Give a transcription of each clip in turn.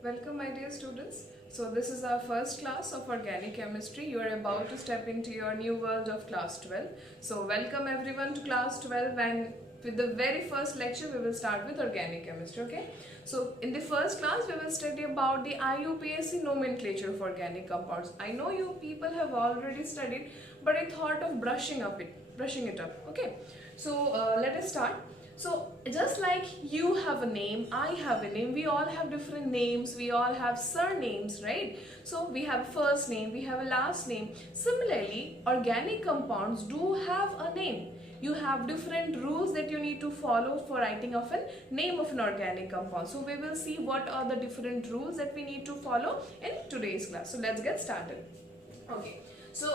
Welcome my dear students. So this is our first class of organic chemistry. You are about to step into your new world of class 12. So welcome everyone to class 12, and with the very first lecture we will start with organic chemistry, okay? So in the first class we will study about the IUPAC nomenclature of organic compounds. I know you people have already studied, but I thought of brushing it up, okay? So let us start. So just like you have a name, I have a name, we all have different names, we all have surnames, right? So we have a first name, we have a last name. Similarly, organic compounds do have a name. You have different rules that you need to follow for writing of a name of an organic compound. So we will see what are the different rules that we need to follow in today's class. So let's get started. Okay. So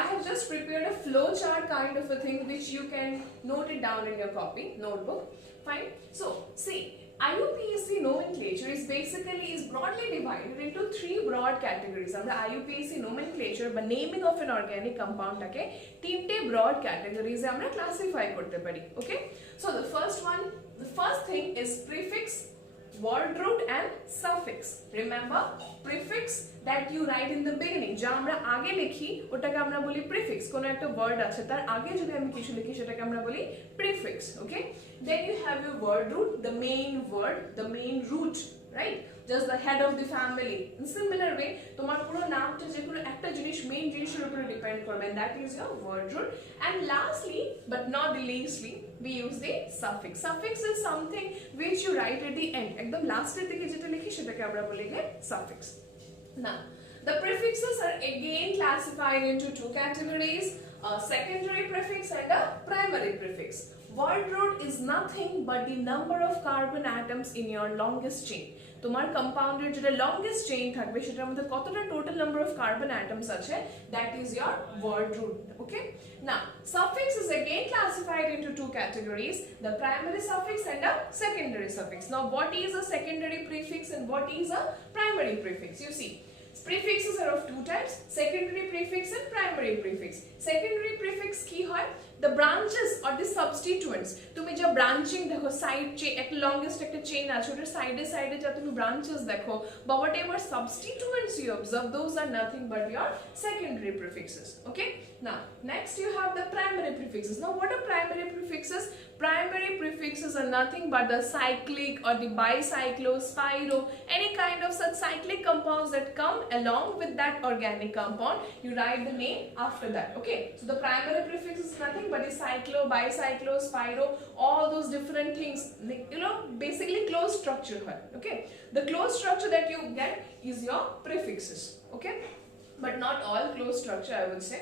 I have just prepared a flow chart kind of a thing which you can note it down in your notebook. Fine. So see, IUPAC nomenclature is broadly divided into three broad categories. Under IUPAC nomenclature, but naming of an organic compound take tinte broad categories amra classify korte pari. Okay. So the first thing is prefix, word root and suffix. Remember, prefix that you write in the beginning, যা আমরা আগে লিখি ওটাকে আমরা বলি prefix. কোনো একটা word আছে তার আগে যদি আমি কিছু লিখি সেটাকে আমরা বলি prefix, okay? Then you have your word root, the main word, the main root, right? Just the head of the family. In similar way, তোমার পুরো নামটা যে কোনো একটা জিনিস মেইন জিনিসের উপরে ডিপেন্ড করবে, and that is your word root. And lastly, but not the leastly, we use the suffix. Suffix is something which you write at the end. একদম লাস্টের দিকে যেটা লিখি সেটাকে আমরা বলি suffix. Now, the prefixes are again classified into two categories, a secondary prefix and a primary prefix. Word root is nothing but the number of carbon atoms in your longest chain. তোমার কম্পাউন্ডের যেটা longest chain থাকবে সেটার মধ্যে কতটা total number of carbon atoms আছে, that is your word root, okay? Now, suffix is again classified into two categories, the primary suffix and a secondary suffix. Now, what is a secondary prefix and what is a primary prefix? You see, prefixes are of two types, secondary prefix and primary prefix. Secondary prefix ki hoy, the branches or the substituents. তুমি যা branching দেখো, side chain একটা longest একটা chain আছে ওটার side যা তুমি branches দেখো, বা whatever substituents you observe, those are nothing but your secondary prefixes, okay? Now next you have the primary prefixes. Now what are primary prefixes? Primary prefixes are nothing but the cyclic or the bicyclo, spiro, any kind of such cyclic compounds that come along with that organic compound. You write the name after that, okay? So the primary prefix is nothing but the cyclo, bicyclo, spiro, all those different things, basically closed structure, okay? The closed structure that you get is your prefixes, okay? But not all closed structure, I would say.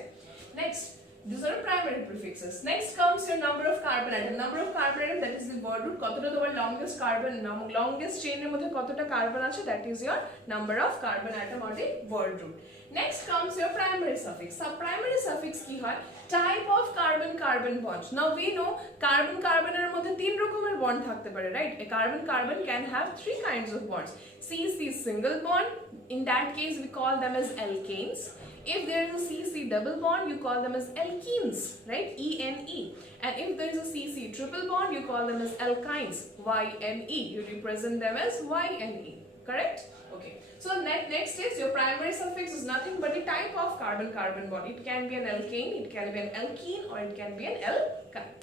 Next, these are primary prefixes. Next comes your number of carbon atom. Number of carbon atom, that is the word root. কতটা তোমার longest chain এর মধ্যে কতটা carbon আছে, that is your number of carbon atom or the word root. Next comes your primary suffix. So primary suffix কি হয়? Type of carbon bond. Now we know carbon এর মধ্যে তিন রকমের bond থাকতে পারে, right? A carbon can have three kinds of bonds. CC single bond, in that case we call them as alkanes. If there is a CC double bond, you call them as alkenes, right? ENE. And if there is a CC triple bond, you call them as alkynes, YNE. You represent them as YNE, correct? Okay. So next is your primary suffix is nothing but the type of carbon bond. It can be an alkane, it can be an alkene, or it can be an alkyne.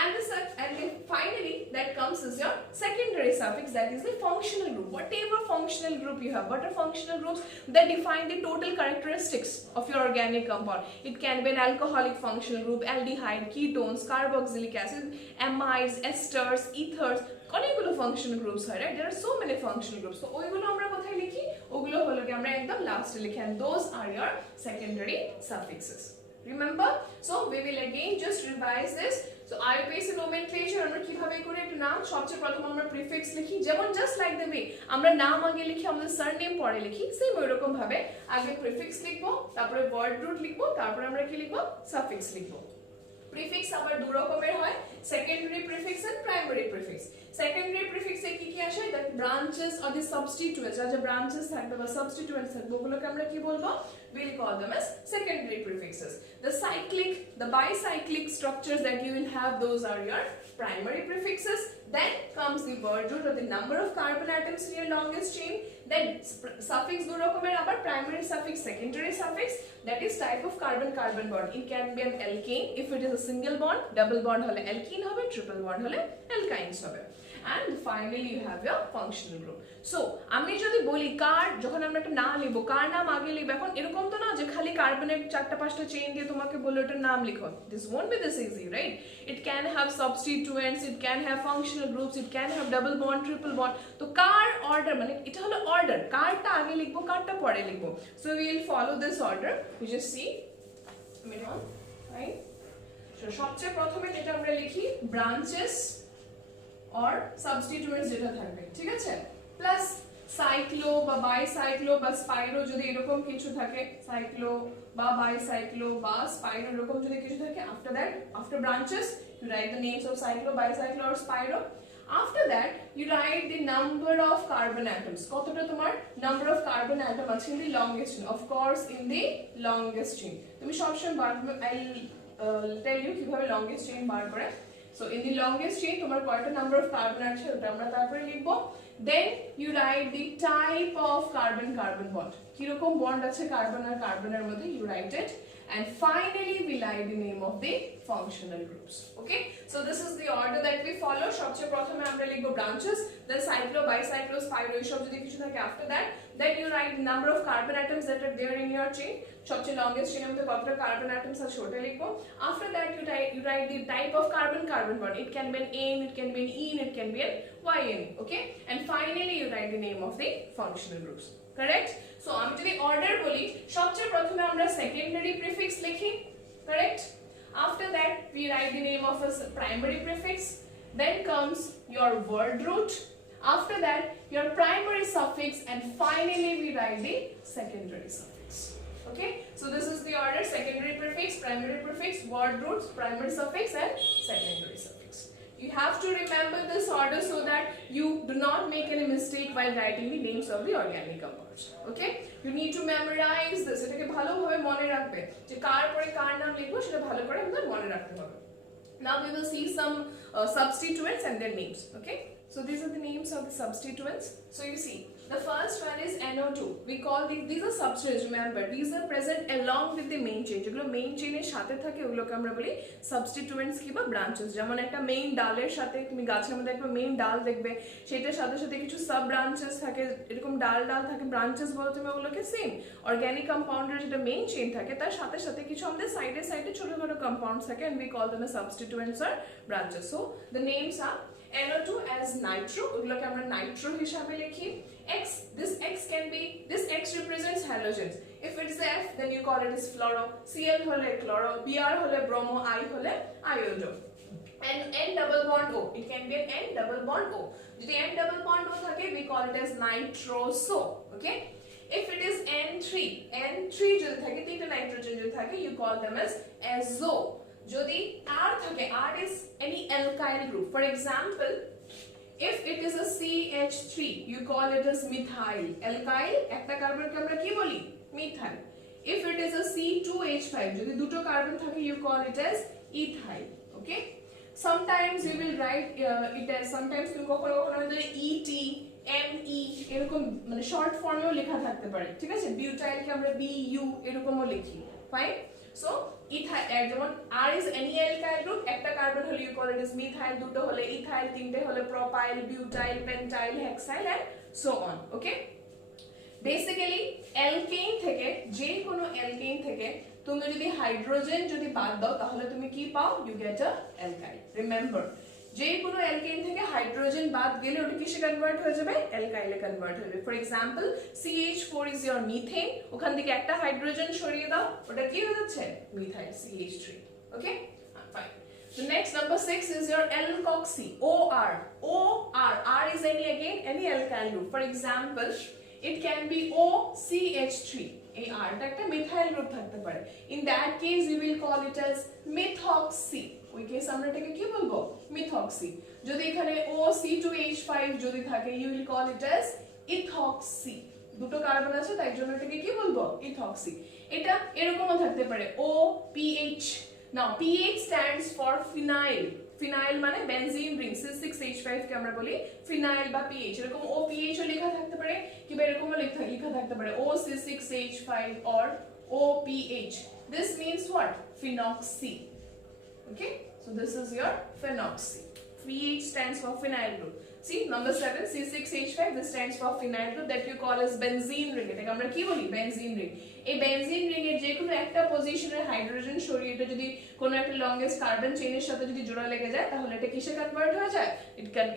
And then finally that comes is your secondary suffix, that is the functional group. Whatever functional group you have, what are functional groups that define the total characteristics of your organic compound? It can be an alcoholic functional group, aldehyde, ketones, carboxylic acid, amides, esters, ethers, অনেকগুলো functional groups হয়, right? There are so many functional groups. So ওইগুলো আমরা কোথায় লিখি? ওগুলো হলো কি আমরা একদম লাস্টে লিখি, and those are your secondary suffixes. Remember? So we will again just revise this. So IUPAC nomenclature আমরা কিভাবে করে একটা নাম সবচেয়ে প্রথম আমরা prefix লিখি, যেমন just like the way আমরা নাম আগে লিখি আমাদের surname পরে লিখি, সেম ওইরকম ভাবে আগে prefix লিখবো, তারপরে word root লিখবো, তারপরে আমরা কি লিখবো? Suffix লিখবো. Prefix আবার দুই রকমের হয়, secondary prefix and primary prefix. Secondary prefix এ কি কি আসে? The branches or the substituents, যা branches থাকবে বা substituents থাকবে ওগুলোকে আমরা কি বলবো? We'll call them as secondary prefixes. The cyclic, the bicyclic structures that you will have, those are your primary prefixes. Then comes the word root or the number of carbon atoms in your longest chain. Then suffix do rokomer abar primary suffix, secondary suffix, that is type of carbon carbon bond. It can be an alkane if it is a single bond, double bond hole alkene hobe, triple bond hole alkynes hobe. And finally you have your functional group. So আমি যদি বলি কার, যখন আমরা একটা নাম লিখব কার নাম আগে লিখব, এখন এরকম তো না যে খালি কার্বনের চারটা পাঁচটা চেইন দিয়ে তোমাকে বলে ওটার নাম লিখো. This won't be this easy, right? It can have substituents, it can have functional groups, it can have double bond, triple bond. তো কার অর্ডার মানে এটা হলো অর্ডার, কারটা আগে লিখব কারটা পরে লিখব. So we will follow this order. You just see right? So সবচেয়ে প্রথমে যেটা আমরা লিখি branches or substituents যেটা থাকবে, ঠিক আছে, প্লাস সাইক্লো বা বাইসাইক্লো বা স্পাইরো যদি এরকম কিছু থাকে, সাইক্লো বা বাইসাইক্লো বা স্পাইরো এরকম যদি কিছু থাকে, after that after branches you write the names of cyclo, bicyclo or spiro. After that you write the number of carbon atoms, কতটা তোমার number of carbon atom আছে in the longest chain, of course in the longest chain. তুমি সবসময় বার করবে, I'll tell you কিভাবে longest chain বার করে. So in the longest chain তোমার কয়টা number of carbon আছে ওটা আমরা তারপরে লিখব. Then you write the type of carbon carbon bond, কিরকম বন্ড আছে কার্বন আর কার্বনের মধ্যে, you write it. And finally we write the name of the functional groups. Okay, so this is the order that we follow. সবচেয়ে প্রথমে আমরা লিখব branches, then cyclo, bicyclo, spiro এসব যদি কিছু থাকে, after that then you write the number of carbon atoms that are there in your chain, সবচেয়ে longest chain এর মধ্যে কতটা carbon atoms আছে ওটা লিখব. After that you write the type of carbon carbon bond, it can be an ane, it can be an ene, it can be an yne. Okay, and finally you write the name of the functional groups. Correct? So আমি যদি order বলি, সবচেয়ে প্রথমে আমরা secondary prefix লিখি, correct? After that we write the name of a primary prefix, then comes your word root, after that your primary suffix, and finally we write the secondary suffix. Okay, so this is the order: secondary prefix, primary prefix, word roots, primary suffix and secondary suffix. You have to remember this order so that you do not make any mistake while writing the names of the organic compounds. Okay, you need to memorize this. এটাকে ভালোভাবে মনে রাখবে যে কার পরে কার নাম লিখবো, সেটা ভালো করে আমাদের মনে রাখতে হবে. Now we will see some substituents and their names. Okay, so these are the names of the substituents. So you see, the first one is NO2. We call these are substituents. Remember, these are present along with the main chain. যেগুলো main chain এর সাথে থাকে ওগুলোকে আমরা বলি substituents কি বা branches. যেমন একটা main ডালের সাথে, তুমি গাছের মধ্যে একটা main ডাল দেখবে, সেটার সাথে সাথে কিছু sub branches থাকে, এরকম ডাল থাকে, branches বলো তুমি ওগুলোকে same. Organic compounder যেটা main chain থাকে তার সাথে সাথে কিছু আমাদের সাইডে ছোট compounds থাকে, and we call them as substituents or branches. So the names are NO2 as nitro, ওগুলোকে আমরা nitro হিসাবে লিখি. X, this X represents halogens. If it is F, then you call it as fluoro. Cl hole chloro, Br hole bromo, I hole iodo. And N double bond O, it can be an N double bond O. যদি N double bond O থাকে, we call it as nitroso. Okay, if it is N3 যদি থাকে, তিনটা nitrogen যদি থাকে, you call them as azo. যদি R থাকে, R is any alkyl group. For example, if it is a CH3, you call it as methyl. Alkyl একটা কার্বনকে আমরা কি বলি? Methyl. If it is a C2H5, যদি দুটো কার্বন থাকে, you call it as ethyl. Okay, sometimes you will write it as, sometimes তুমি কখনো ET, ME এরকম মানে শর্ট ফর্মেও লেখা থাকতে পারে, ঠিক আছে? বিউটাইলকে আমরা BU এরকমও লিখি. Fine. So ethyl, যেমন R is any alkyl group, একটা কার্বন হলে you call it as methyl, দুটো হলে ethyl, তিনটে হলে propyl, butyl, pentyl, hexyl and so on. Okay, basically alkane থেকে, যে কোনো alkane থেকে তুমি যদি হাইড্রোজেন যদি বাদ দাও তাহলে তুমি কি পাও? You get a alkyl. Remember, যে কোনো অ্যালকেন থেকে হাইড্রোজেন বাদ গেলে ওটা কিসে কনভার্ট হয়ে যাবে? অ্যালকাইলে কনভার্ট হবে. For example, CH4 is your methane, ওখান থেকে একটা হাইড্রোজেন সরিয়ে দাও, ওটা কি হয়ে যাচ্ছে? Methyl, CH3. Okay, fine. The next number 6 is your alkoxy, OR. R is any alkyl group. For example, it can be OCH3. এই R টা একটা মিথাইল গ্রুপ থাকতে পারে. In that case we will call it as methoxy. ওই case আমরা এটাকে কি বলবো? methoxy. যদি এখানে OC2H5 যদি থাকে, you will call it as ethoxy. দুটো কার্বন আছে তাই জন্য এটাকে কি বলবো? ethoxy. এটা এরকমও থাকতে পারে OPH. Now PH stands for phenyl. Phenyl মানে বেনজিন রিং C6H5 কে আমরা বলি ফিনাইল বা PH এরকম OPH ও লেখা থাকতে পারে কিংবা এরকমও লেখা থাকতে পারে OC6H5 or OPH. This means what? Phenoxy. Okay, so this is your phenoxy. PH stands for phenyl group. See number 7 C6H5, this stands for phenyl group that you call as benzene ring. এটাকে আমরা কি বলি benzene ring. এই benzene ring এর যে কোনো একটা পজিশনের হাইড্রোজেন সরিয়ে এটা যদি কোনো একটা লংগেস্ট কার্বন চেইনের সাথে যদি জোড়া লেগে যায় তাহলে এটা কিসে কনভার্ট হয়ে যায়?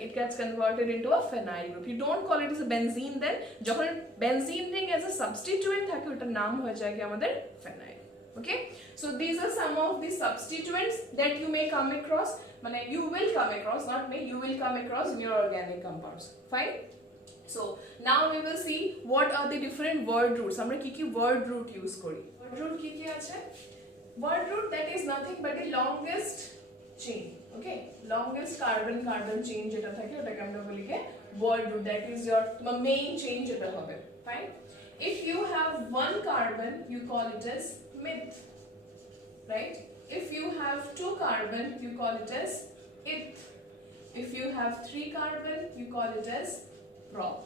It gets converted into a phenyl group. You don't call it as a benzene then. যখন benzene ring as a substituent থাকে ওটার নাম হয়ে যায় কি আমাদের phenyl. Okay, so these are some of the substituents that you may come across. You will come across, not may, you will come across in your organic compounds. Fine. So now we will see what are the different word roots. আমরা কি কি word root use করি? Word root কি কি আছে? Word root that is nothing but the longest chain. Okay, longest carbon chain যেটা থাকে ওটাকে আমরা বলি কি word root. That is your main chain যেটা হবে. Fine. If you have one carbon, you call it as meth, right? If you have 2 carbon, you call it as ith. If you have 3 carbon, you call it as prop.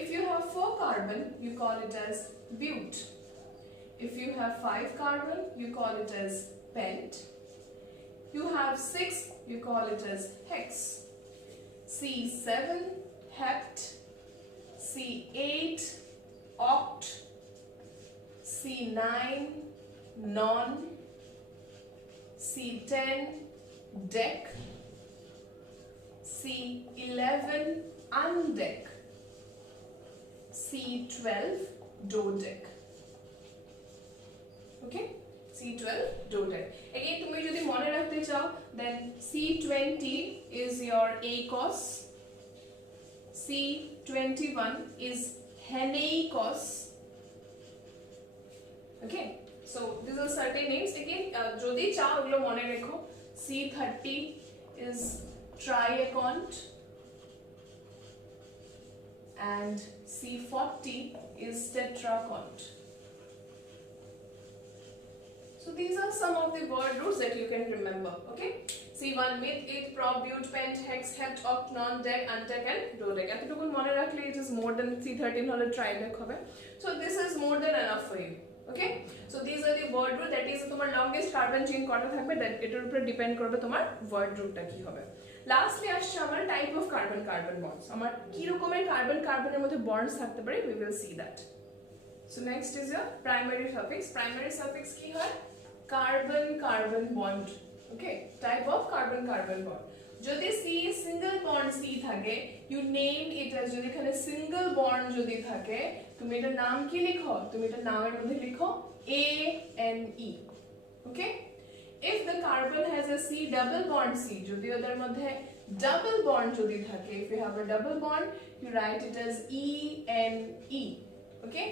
If you have 4 carbon, you call it as but. If you have 5 carbon, you call it as pent. You have 6, you call it as hex. C7, hept. C8, oct. C9, non. C10, dec. C11, undec. C12, dodec. Okay, C12, dodec. Again, তুমি যদি মনে রাখতে চাও, then C20 is your ACOS. C21 is HENACOS. Okay, so these are certain names. Again, যদি চাও এগুলো মনে রেখো. C30 is triacont and C40 is tetracont. So these are some of the word roots that you can remember. Okay, C1 meth, eth, prop, but, pent, hex, hept, oct, non, dec, undec and dodec. এতটুকু মনে রাখলে it is more than C13 হলে tridec হবে. So this is more than enough for you. Okay, so these are the word root, that is তোমার longest carbon chain কত থাকবে that এটার উপরে ডিপেন্ড করবে তোমার word rootটা কি হবে. লাস্টলি আসছে আমার টাইপ অফ কার্বন বন্ডস. আমার কি রকমের কার্বনের মধ্যে বন্ডস থাকতে পারে we will see that. So next is your primary suffix. Primary suffix কি হয়? Carbon bond. Okay, type of carbon bond. যদি সি সিঙ্গেল বন্ড সি থাকে ইউ নেম ইট অ্যাজ, যদি এখানে সিঙ্গেল বন্ড যদি থাকে তুমি এটার নাম কি লিখো? তুমি এটার নামের মধ্যে লিখো ANE. Okay, if the carbon has a C double bond C, যদি ওদের মধ্যে double bond যদি থাকে, if you have a double bond you write it as ENE. okay,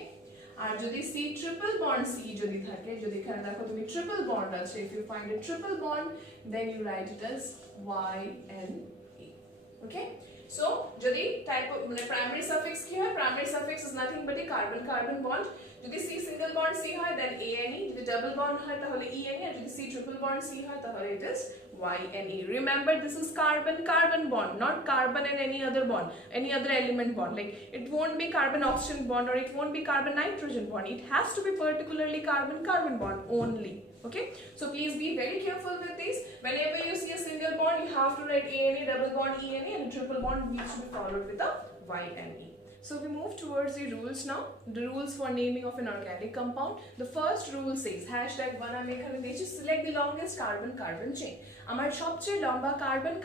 আর যদি C triple bond C যদি থাকে, যদি এখানে দেখো তুমি triple bond আছে, if you find a triple bond then you write it as YNE. okay, so যদি type of primary suffix কি হয়? Primary suffix is nothing but a carbon bond. যদি C single bond C হয় then ANE, যদি double bond হয় তাহলে ENE, আর যদি C triple bond C হয় তাহলে it is YNE. Remember, this is carbon bond, not carbon and any other bond, any other element bond. Like it won't be carbon oxygen bond or it won't be carbon nitrogen bond. It has to be particularly carbon bond only. Okay, so please be very careful with this. Whenever you see a single bond you have to write ANE, double bond ENE, and a triple bond needs to be followed with a YNE. So we move towards the rules now. The rules for naming of an organic compound. The first rule says #1 আমি এখানে দিয়েছি select the longest carbon chain. আমার সবচেয়ে লম্বা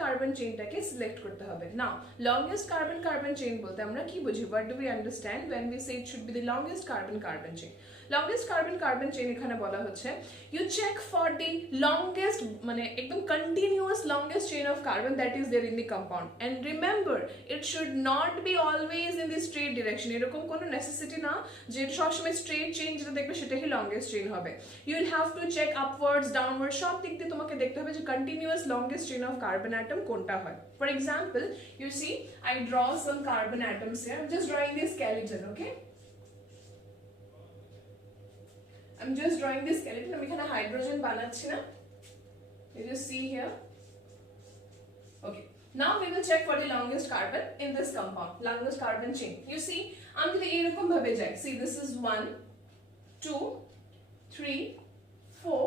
carbon চেইনটাকে select করতে হবে. নাও longest carbon chain বলতে আমরা কি বুঝি? What do we understand when we say it should be the longest carbon chain? longest carbon chain এখানে বলা হচ্ছে you check for the longest মানে একদম continuous longest chain of carbon that is there in the compound, and remember it should not be always in the straight direction. এরকম কোনো necessity না যে সবসময় straight chain যেটা দেখবে সেটাই longest chain হবে. you will have to check upwards downwards, সব দিক দিয়ে তোমাকে দেখতে হবে যে continuous longest chain of carbon atom কোনটা হয়. For example, you see I draw some carbon atoms here. I'm just drawing the skeleton. Okay, I'm just drawing this skeleton. আমি এখানে হাইড্রোজেন বানাচ্ছি না. You just see here Okay. Now we will check for the longest carbon in this compound, longest carbon chain. You see, আমি যদি এরকম ভাবে যাই, see this is 1 2 3 4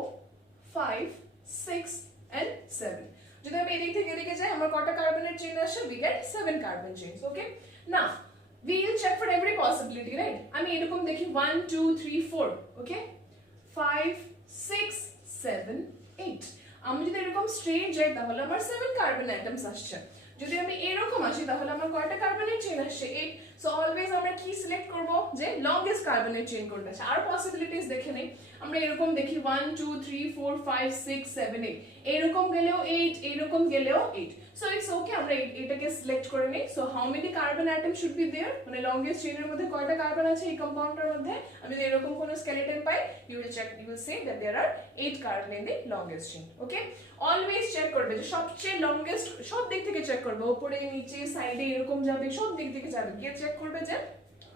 5 6 and 7. যদি আমি এদিক থেকে এদিকে যাই আমার কয়টা কার্বনের চেইন আসে? We get 7 carbon chains. Okay. Now we will check for every possibility, right? আমি এরকম দেখি 1 2 3 4. Okay. 5 6 7 8. আমি যদি এরকম স্ট্রেট যাই তাহলে আমার 7 কার্বন অ্যাটমস আসছে। যদি আমি এরকম আসি তাহলে আমার কয়টা কার্বনের চেইন আসছে? 8. সো অলওয়েজ আমরা কি সিলেক্ট করব? যে লংগেস্ট কার্বনের চেইন কোনটা আছে। আর পসিবিলিটিস দেখে নেই। আমরা এরকম দেখি 1 2 3 4 5 6 7 8. এরকম গেলেও 8, এরকম গেলেও 8. সো ইটস ওকে, আমরা এটাকে সিলেক্ট করে নেই। So how many carbon atom should be there? মানে লংগেস্ট চেইনের মধ্যে কয়টা কার্বন আছে এই কম্পাউন্ডের মধ্যে? আমি যদি এরকম কোন skeleton pi, you will say that there are 8 carbon in the longest chain. Okay? Always check করবে যে সবচেয়ে লংগেস্ট, সব দিক থেকে চেক করবে, উপরে নিচে সাইডে এরকম যাবে, সব দিক থেকে যাবে, গিয়ে চেক করবে যে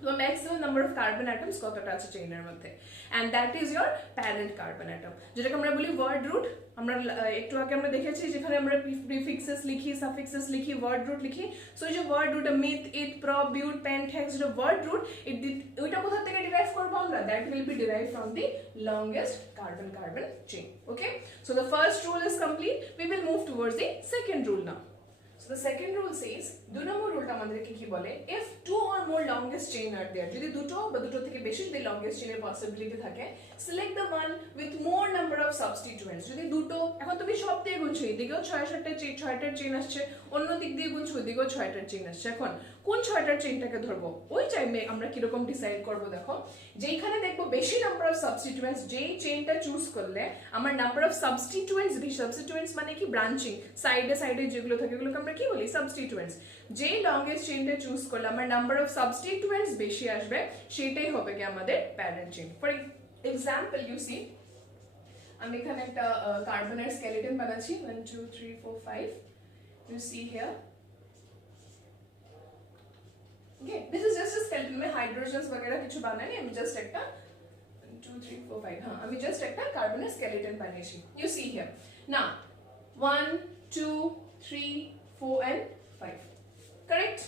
the maximum number of carbon atoms কতটা আছে চেইনের মধ্যে, and that is your parent carbon atom, যেটাকে আমরা বলি word root। আমরা একটু আগে আমরা দেখেছি যেখানে আমরা প্রিফিক্সেস লিখি, সাফিক্সেস লিখি, ওয়ার্ড রুট লিখি। সো এই যে word root, myth, ইথ, prop, বিউট, paint, hex, যেটা ওয়ার্ড রুট, ওইটা কোথা থেকে ডিরাইভ করব আমরা? That will be derive from the longest carbon carbon chain. Okay, so the first rule is complete. We will move towards the second rule now. So the second rule says, দুই নম্বর রুলটা আমাদেরকে কি বলে? if two or more longest chain are there, যদি দুটো বা দুটো থেকে বেশি যদি longest chain এর পসিবিলিটি থাকে, select the one with more number of substituents। যদি দুটো, এখন তুমি সব দিয়ে গুনছো, এদিকেও 6-7টা চেইন আসছে, অন্য দিক দিয়ে গুনছো, ওদিকেও 6টা চেইন আসছে, এখন কোন 6টার চেইনটাকে ধরবো? ওই টাইমে আমরা কিরকম ডিসাইড করব? দেখো, যেখানে দেখবো বেশি নাম্বার অফ সাবস্টিটুয়েন্টস, যেই চেইনটা চুজ করলে আমার নাম্বার অফ সাবস্টিটুয়েন্টস বেশি, সাবস্টিটুয়েন্টস মানে কি? ব্রাঞ্চিং, সাইডে সাইডে যেগুলো থাকে এগুলোকে আমরা কি বলি? সাবস্টিটুয়েন্টস। যেই লংগেস্ট চেইনটা চুজ করলে আমার নাম্বার অফ সাবস্টিটুয়েন্টস বেশি আসবে, সেটাই হবে কি আমাদের parent chain. For example, you see, আমি এখানে একটা কার্বনের স্কেলেটন বানাচ্ছি, 1 2 3 4 5, you see here. Okay, this is just a skeleton में हाइड्रोजन्स वगैरह কিছু বানাইনি, আমি জাস্ট একটা 2 3 4 5, হ্যাঁ আমি জাস্ট একটা কার্বনের স্কেলেটন বানিয়েছি। You see here. Now 1 2 3 4 and 5. Correct?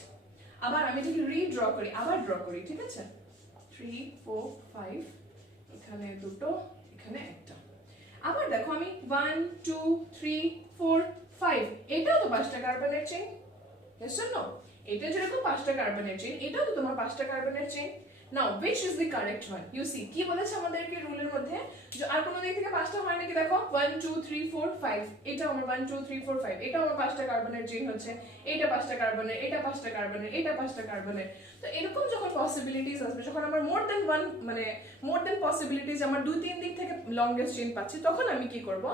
আবার আমি যদি রিড্র করি, আবার ড্র করি, ঠিক আছে? 3 4 5, এখানে দুটো, এখানে একটা। আবার দেখো আমি 1 2 3 4 5, এটাও তো 5টা কার্বনের চেইন। Yes or no? এটা যেরকম 5টা কার্বনের চেইন, এটাও তো তোমার 5টা কার্বনের chain. Now which is the correct one? You see, কি বলেছে আমাদেরকে রুলের মধ্যে? যে আর কোন দিক থেকে 5টা হয় নাকি? দেখো 1 2 3 4 5, এটা আমার 1 2 3 4 5, এটা আমার 5টা কার্বনের চেইন হচ্ছে, এটা 5টা কার্বনের, এটা 5টা কার্বনের, এটা 5টা কার্বনের। তো এরকম যখন পসিবিলিটিস আসবে, যখন আমার মোর দেন ওয়ান, মানে মোর দেন পসিবিলিটিস, আমার 2-3 দিক থেকে লংগেস্ট চেইন পাচ্ছি, তখন আমি কি করব?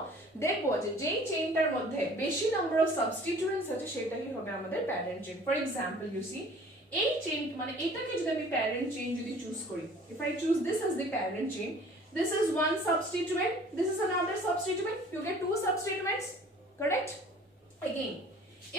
দেখবো যে যেই চেইনটার মধ্যে বেশি নাম্বার অফ সাবস্টিটুয়েন্টস আছে সেটাই হবে আমাদের parent chain. For example, you see, এই চেইন মানে এটাকে যদি আমি প্যারেন্ট চেইন যদি চুজ করি, if I choose this as the parent chain, this is one substituent, this is another substituent, you get two substituents, correct? Again,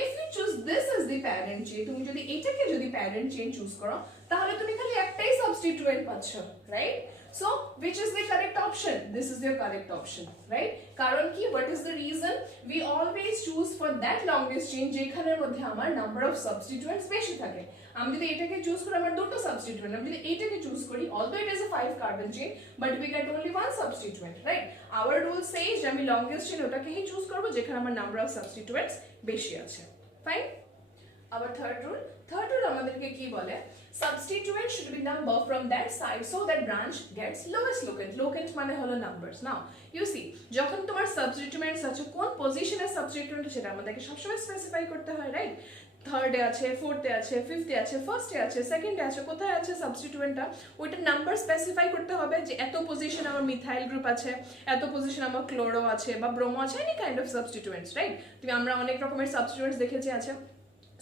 if you choose this as the parent chain, তুমি যদি এটাকে যদি parent chain choose করো, তাহলে তুমি খালি একটাই সাবস্টিটুয়েন্ট পাচ্ছ, right? So which is the correct option? This is your correct option, right? কারণ কি, what is the reason? We always choose for that longest chain যেখানের মধ্যে আমার number of substituents বেশি থাকে। আমি যদি এটাকে চুজ করি, আমার দুটো সাবস্টিটুয়েন্ট, আমি যদি এটাকে চুজ করি, although it is a 5 carbon chain, but we get only one substituent, right? Our rule says যে আমি longest chain ওটাকেই চুজ করব যেখানে আমার number of substituents বেশি আছে। Fine? Our third rule আমাদেরকে কি বলে? Substituent should be number from that side so that branch gets lowest locant. Locant মানে হলো numbers. Now you see, যখন তোমার substituents আছে, কোন পজিশনে সাবস্টিটিউয়েন্ট সেটা আমাদেরকে সবসময় স্পেসিফাই করতে হয়, রাইট? থার্ডে আছে, ফোর্থে আছে, ফিফথে আছে, ফার্স্টে আছে, সেকেন্ডে আছে, কোথায় আছে সাবস্টিটিউয়েন্টটা, ওইটা নাম্বার স্পেসিফাই করতে হবে যে এত পজিশন আমার মিথাইল গ্রুপ আছে, এত পজিশন আমার ক্লোরো আছে বা ব্রোমো আছে, এনি কাইন্ড অফ সাবস্টিটিউয়েন্টস, রাইট? তুমি আমরা অনেক রকমের সাবস্টিটিউয়েন্টস দেখেছি আছে।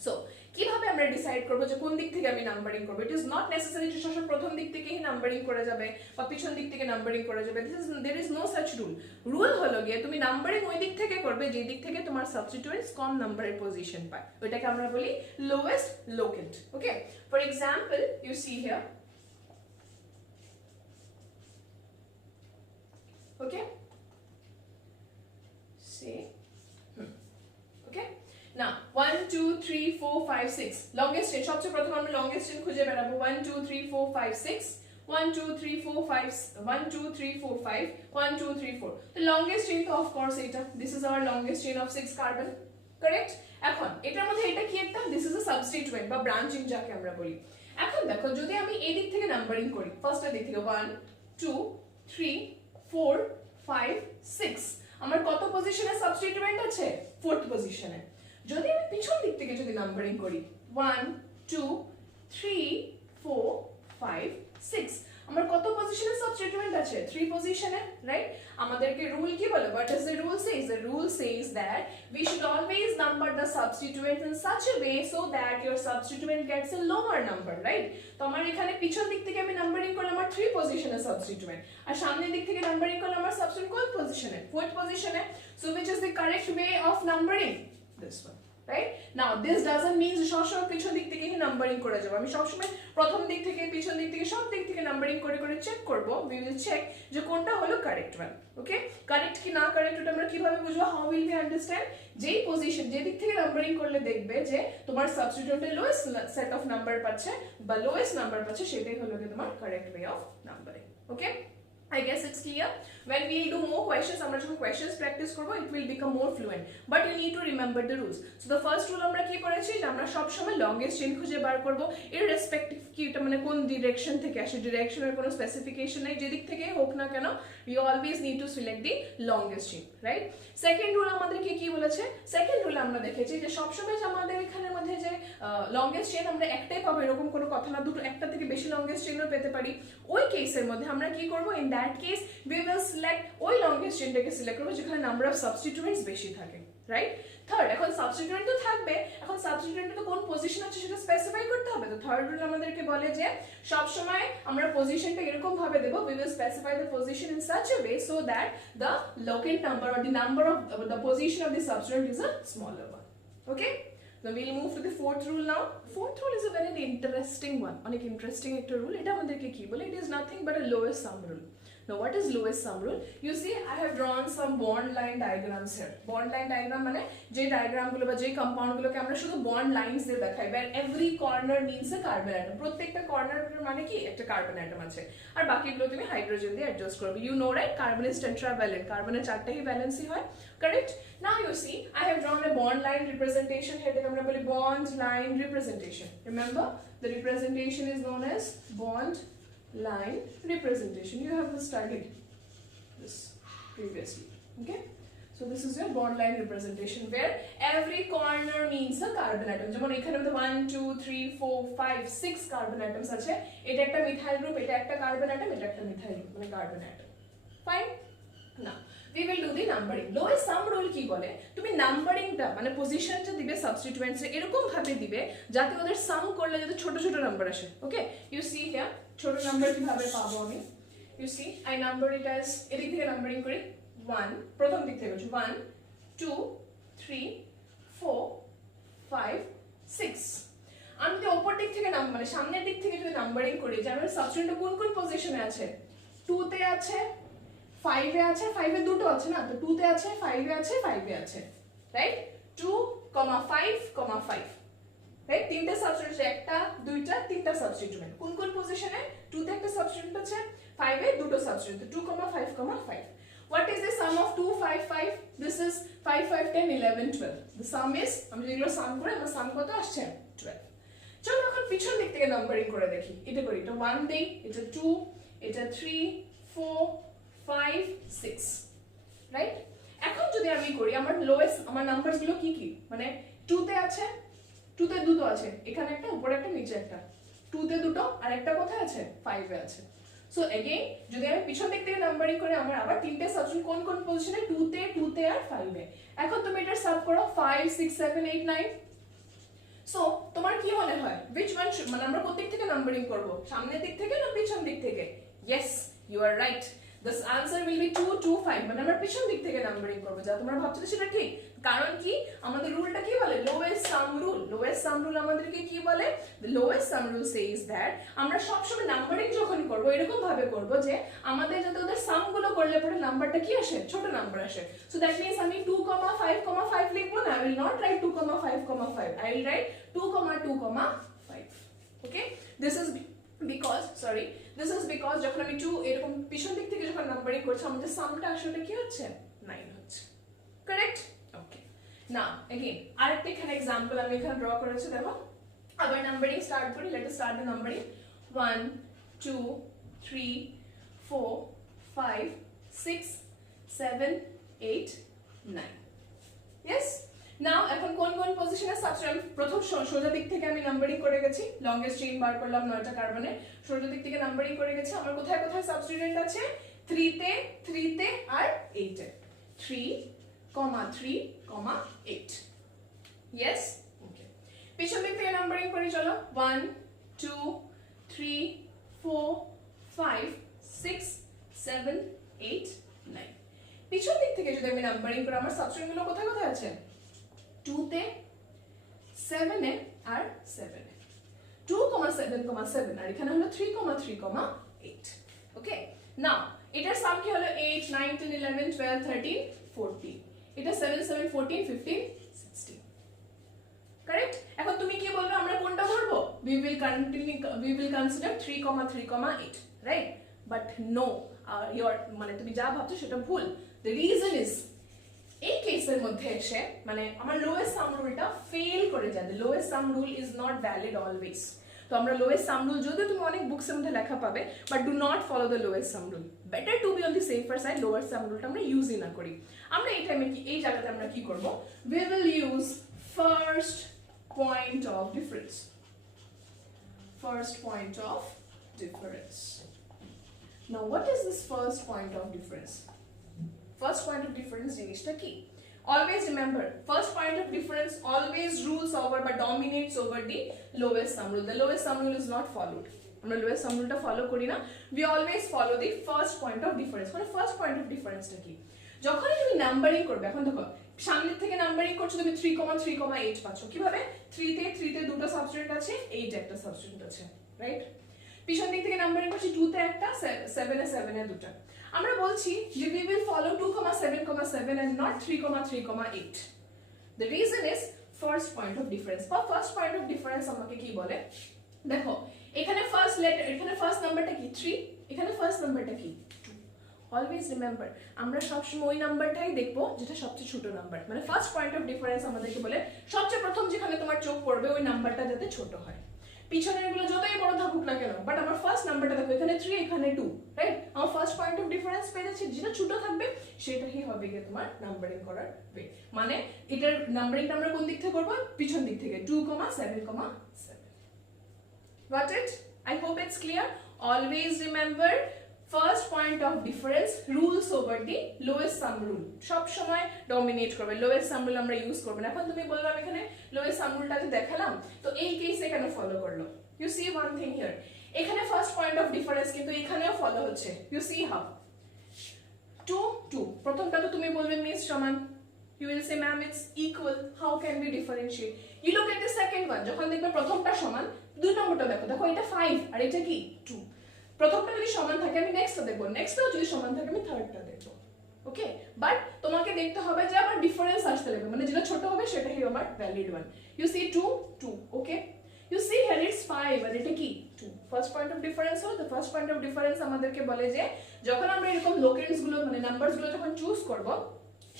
সো কিভাবে আমরা ডিসাইড করব যে কোন দিক থেকে আমি নাম্বারিং করব? ইট ইজ নট নেসেসারি যে সব প্রথম দিক থেকেই নাম্বারিং করে যাবে বা পিছন দিক থেকে নাম্বারিং করে যাবে। There is no such rule. Rule হলো গিয়ে তুমি নাম্বারিং ওই দিক থেকে করবে যে দিক থেকে তোমার সাবস্টিটিউয়েন্টস কম নাম্বারের পজিশন পায়, ওইটাকে আমরা বলি lowest locant. Okay, for example, you see here, okay, say, okay, না 1 2 3 4 5 6 লংগেস্ট চেইন সবচেয়ে প্রথম আমরা লংগেস্ট চেইন খুঁজে বেরাবো 1 2 3 4 5 6 1 2 3 4 5 1 2 3 4 5 1 2 3 4 the longest chain তো of course এটা this is our longest chain of 6 carbon correct এখন এটার মধ্যে এটা কি একটা this is a substituent বা ব্রাঞ্চিং যাকে আমরা বলি এখন দেখো যদি আমি এই দিক থেকে নাম্বারিং করি ফার্স্টের দিক থেকে 1 2 3 4 5 6 আমার কত পজিশনে সাবস্টিটিউয়েন্ট আছে ফোর্থ পজিশনে যদি আমি পিছন দিক থেকে যদি নাম্বারিং করি 1 2 3 4 5 6 আমার কত পজিশনে সাবস্টিটিউয়েন্ট আছে 3 পজিশনে রাইট আমাদেরকে রুল কি বলে what does the rule says the rule says that we should always number the substituents in such a way so that your substituent gets a lower number right তো আমার এখানে পিছন দিক থেকে আমি নাম্বারিং করলে আমার 3 পজিশনে সাবস্টিটিউয়েন্ট আর সামনের দিক থেকে নাম্বারিং করলে আমার সাবস্টিটিউয়েন্ট কোন পজিশনে ফোর্থ পজিশনে so which is the correct way of numbering this one right now this doesn't mean সবসময় পিছন দিক থেকে নাম্বারিং করে যাব আমি সবসময় প্রথম দিক থেকে পিছন দিক থেকে সব দিক থেকে নাম্বারিং করে করে চেক করব we will check যে কোনটা হলো কারেক্ট ওয়ান ওকে কারেক্ট কি না কারেক্ট ওটা আমরা কিভাবে বুঝবো how will we understand যেই পজিশন যে দিক থেকে নাম্বারিং করলে দেখবে যে তোমার সাবস্টিটিউয়েন্টের লোয়েস্ট সেট অফ নাম্বার পাচ্ছে বা লোয়েস্ট নাম্বার পাচ্ছে সেটাই হলো কি তোমার correct way of numbering okay I guess it's clear. When we do more questions, আমরা যখন questions practice করব, it will become more fluent. But you need to remember the rules. So the first rule আমরা কি করেছি যে আমরা সব সময় longest chain খুঁজে বার করব, irrespective কি এটা মানে কোন direction থেকে আসে, direction এর কোনো specification নাই, যেদিক থেকে হোক না কেন, you always need to select the longest chain, right? Second rule আমাদেরকে কি বলেছে? Second rule আমরা দেখেছি যে সব সময় যে আমাদের এখানের মধ্যে যে longest chain আমরা একটাই পাবো এরকম কোনো কথা না, দুটো একটা থেকে বেশি longest chainও পেতে পারি। ওই কেসের মধ্যে আমরা কি করব? In that case we will select ওই longest chainটাকে সিলেক্ট করব যেখানে নাম্বার অফ সাবস্টিটিউয়েন্টস বেশি থাকে রাইট থার্ড এখন সাবস্টিটিউয়েন্ট তো থাকবে এখন সাবস্টিটিউয়েন্টে তো কোন পজিশন আছে সেটা স্পেসিফাই করতে হবে তো থার্ড রুল আমাদেরকে বলে যে সব সময় আমরা পজিশনটা এরকম ভাবে দেব we will specify the position in such a way so that the locate number or the number of the position of the substituent is a smaller one okay now we'll move to the fourth rule now fourth rule is a very interesting one অনেক interesting একটা rule এটা আমাদেরকে কি বলে it is nothing but a lowest sum rule now what is lowest sum rule you see I have drawn some bond line diagrams here bond line diagram মানে যে diagram গুলো বা যে কম্পাউন্ড গুলোকে আমরা শুধু বন্ড লাইনস দিয়ে দেখাই where every corner means a carbon atom প্রত্যেকটা কর্নার মানে কি একটা কার্বন অ্যাটম আছে আর বাকিগুলো তুমি হাইড্রোজেন দিয়ে অ্যাডজাস্ট করবে you know right carbon is tetravalent কার্বনের চারটাই ভ্যালেন্সি হয় correct now you see I have drawn a bond line representation here আমরা বলি bond line representation remember the representation is known as bond line representation you have studied this previously okay so this is your bond line representation where every corner means a carbon atom যেমন এখানে মধ্যে 1 2 3 4 5 6 carbon atoms আছে এটা একটা methyl group এটা একটা carbon atom এটা একটা মিথাইল গ্রুপ মানে carbon atom fine now we will do the numbering lowest sum rule কি বলে তুমি নাম্বারিংটা মানে পজিশনটা দিবে সাবস্টিটিউয়েন্টস এরকম ভাবে দিবে যাতে ওদের সাম করলে যাতে ছোট ছোট নাম্বার আসে ওকে ইউ সি হিয়ার ছোট নাম্বার কিভাবে পাবো আমি you see I number it as এদিক থেকে নাম্বারিং করি 1 প্রথম দিক থেকে 1 2 3 4 5 6 আমি যদি উপর দিক থেকে মানে সামনের দিক থেকে যদি নাম্বারিং করি যে আমার সাবস্টিটিউয়েন্ট কোন কোন পজিশনে আছে 2 তে আছে 5 এ আছে 5 এ দুটো আছে না তো 2 তে আছে 5 এ আছে 5 এ আছে রাইট 2, 5, 5 রাইট তিনটা সাবস্টিটিউয়েন্ট একটা দুইটা তিনটা সাবস্টিটিউয়েন্ট কোন কোন পজিশনে 2 তে একটা সাবস্টিটিউয়েন্ট আছে 5 এ দুটো substituent 2, 5, 5 what is the sum of 2 5 5 this is 5 5 10 11 12 the sum is আমি যেগুলো সাম করে আমার সাম কত আসছে 12 চলো এখন পিছন দিক থেকে নাম্বারিং করে দেখি এটা করি এটা 1 দেই এটা 2 এটা 3 4 5 6 রাইট এখন যদি আমি করি আমার লোয়েস্ট আমার নাম্বারস গুলো কি কি মানে 2 তে আছে 2 তে দুটো আছে এখানে একটা উপরে একটা নিচে একটা 2 তে দুটো আর একটা কোথায় আছে 5 এ আছে সো अगेन যদি আমি পিছন দিক থেকে নাম্বারিং করে আমার আবার তিনটে সাবস্টিটিউয়েন্ট কোন কোন পজিশনে 2 তে আর 5 এ এখন তুমি এটা সাব করো 5 6 7 8 9 সো তোমার কি মনে হয় which one should মানে আমরা কোন দিক থেকে নাম্বারিং করব সামনের দিক থেকে না পিছন দিক থেকে yes you are right this answer will be 2 2 5 মানে আমরা পিছন দিক থেকে নাম্বারিং করব যা তোমরা ভাবছো সেটা ঠিক কারণ কি আমাদের রুলটা কি বলে lowest sum rule. Lowest sum rule আমাদেরকে কি বলে, the lowest sum rule says that আমরা সবসময় নাম্বারিং যখন করব এরকম ভাবে করব যে আমাদের যাতে ওদের সাম গুলো করলে পরে নাম্বারটা কি আসে, ছোট নাম্বার আসে। সো দ্যাট মিন্স আমি 2,5,5 লিখবো না, I will not right 2,5,5, I will write 2,2,5। Okay, this is because যখন আমি 2 এরকম পিছন দিক থেকে যখন নাম্বারিং করছি আমাদের সামটা আসলে কি হচ্ছে 9 হচ্ছে। কারেক্ট? ওকে, নাও अगेन আরেকটা এখানে एग्जांपल আমি এখানে ড্র করেছি, দেখো আবার নাম্বারিং স্টার্ট করি। Let us start the numbering 1 2 3 4 5 6 7 8 9। Yes, now এখন কোন কোন পজিশনে সাবস্টিটিউট, প্রথম সোজা দিক থেকে আমি নাম্বারিং করে গেছি, লংগেস্ট চেইন বার করলাম 9টা কার্বনে, সোজা দিক থেকে নাম্বারিং করে গেছি। আমার কোথায় কোথায় সাবস্টিটিউট আছে, 3 তে আর 8 এ, 3, 8। यस, ओके, পিছন দিক থেকে নাম্বারিং করি, চলো 1 2 3 4 5 6 7 8 9। পিছন দিক থেকে যদি আমি নাম্বারিং করি আমার সাবস্টিটিউট গুলো কোথায় কোথায় আছে, 2 তে 7 এ আর 7 এ, 2,7,7 আর এখানে হলো 3,3,8। ওকে, নাও এটার সাম কি হলো 8 9 10 11 12 13 14, এটা 7 7 14 15 16। কারেক্ট? এখন তুমি কি বলবে আমরা কোনটা করব, we will consider 3,3,8, right? But no, your মানে তুমি যা ভাবছো সেটা ভুল। the reason is এই কেসের মধ্যে এসে মানে আমার লোয়েস্ট সাম রুলটা ফেল করে যায়। the lowest sum rule is not valid always। তো আমরা লোয়েস্ট সাম রুল যদিও তুমি অনেক বুকসের মধ্যে লেখা পাবে, but do not follow the lowest sum rule. Better to be on the safer side, lower sum রুলটা আমরা ইউজই না করি। আমরা এই টাইমে কি, এই জায়গাতে আমরা কি করব, we will use first point of difference। first point of difference। now what is this first point of difference? first point of difference জিনিসটা কি, always remember first point of difference always rules over but dominates over the lowest sum rule। the lowest sum rule is not followed, আমরা lowest sum rule টা follow করি না, we always follow the first point of difference। মানে first point of difference টা কি, যখন তুমি numbering করবে, এখন দেখো সামনে থেকে নাম্বারিং করছো তুমি 3,3,8 পাচ্ছ, কিভাবে 3 তে দুটো সাবস্টিটিউট আছে, 8 একটা সাবস্টিটিউট আছে, রাইট? পিছন দিক থেকে নাম্বারিং করছি 2 তে একটা, 7 এ দুটো। আমরা বলছি যে we will follow 2,7,7 and not 3,3,8। the reason is first point of difference। বা first point of difference আমাকে কি বলে, দেখো এখানে ফার্স্ট লেটার, এখানে ফার্স্ট নাম্বারটা কি 3, এখানে ফার্স্ট নাম্বারটা কি 2। অলওয়েজ রিমেম্বার আমরা সবসময় ওই নাম্বারটাই দেখবো যেটা সবচেয়ে ছোট নাম্বার। মানে ফার্স্ট পয়েন্ট অফ ডিফারেন্স আমাদেরকে বলে সবচেয়ে প্রথম যেখানে তোমার চোখ পড়বে ওই নাম্বারটা যাতে ছোট হয়। পিছনের গুলো যতই বড় থাকুক না কেন, বাট আমার ফার্স্ট নাম্বারটা দেখো, এখানে 3 এখানে 2, রাইট? আমার ফার্স্ট পয়েন্ট অফ ডিফারেন্স পেয়ে যাচ্ছে, যেটা ছোট থাকবে সেটাই হবে গিয়ে তোমার নাম্বারিং করার ওয়ে। মানে এটার নাম্বারিংটা আমরা কোন দিক থেকে করব, পিছন দিক থেকে 2,7,7। Got it? I hope it's clear. Always remember first point of difference rules over the lowest sum rule। সব সময় ডমিনেট করবে, lowest sum rule আমরা ইউজ করব না। এখন তুমি বললাম এখানে lowest sum rule টাকে দেখালাম, তো এই কেসে কেন ফলো করলো, you see one thing here, এখানে first point of difference কিন্তু এখানেও ফলো হচ্ছে, you see how 2 2 প্রথমটা তো তুমি বলবে মিস সমান, you will say ma'am it's equal, how can we differentiate? you look at the second one, যখন দেখবে প্রথমটা সমান, দুই নম্বরটা দেখো, দেখো এটা 5 আর এটা কি 2, প্রথমটা যদি সমান থাকে আমি নেক্সটটা দেখব, নেক্সটটাও যদি সমান থাকে আমি থার্ডটা দেখব। ওকে, বাট তোমাকে দেখতে হবে যে আমার ডিফারেন্স আসতে লাগবে, মানে যেটা ছোট হবে সেটাই আমার valid one. You see 2 2, okay, you see here it's 5 আর এটা কি 2। ফার্স্ট পয়েন্ট অফ ডিফারেন্স হলো, the first point of difference আমাদেরকে বলে যে যখন আমরা এরকম লোকেন্স গুলো মানে নাম্বারস গুলো যখন চুজ করব,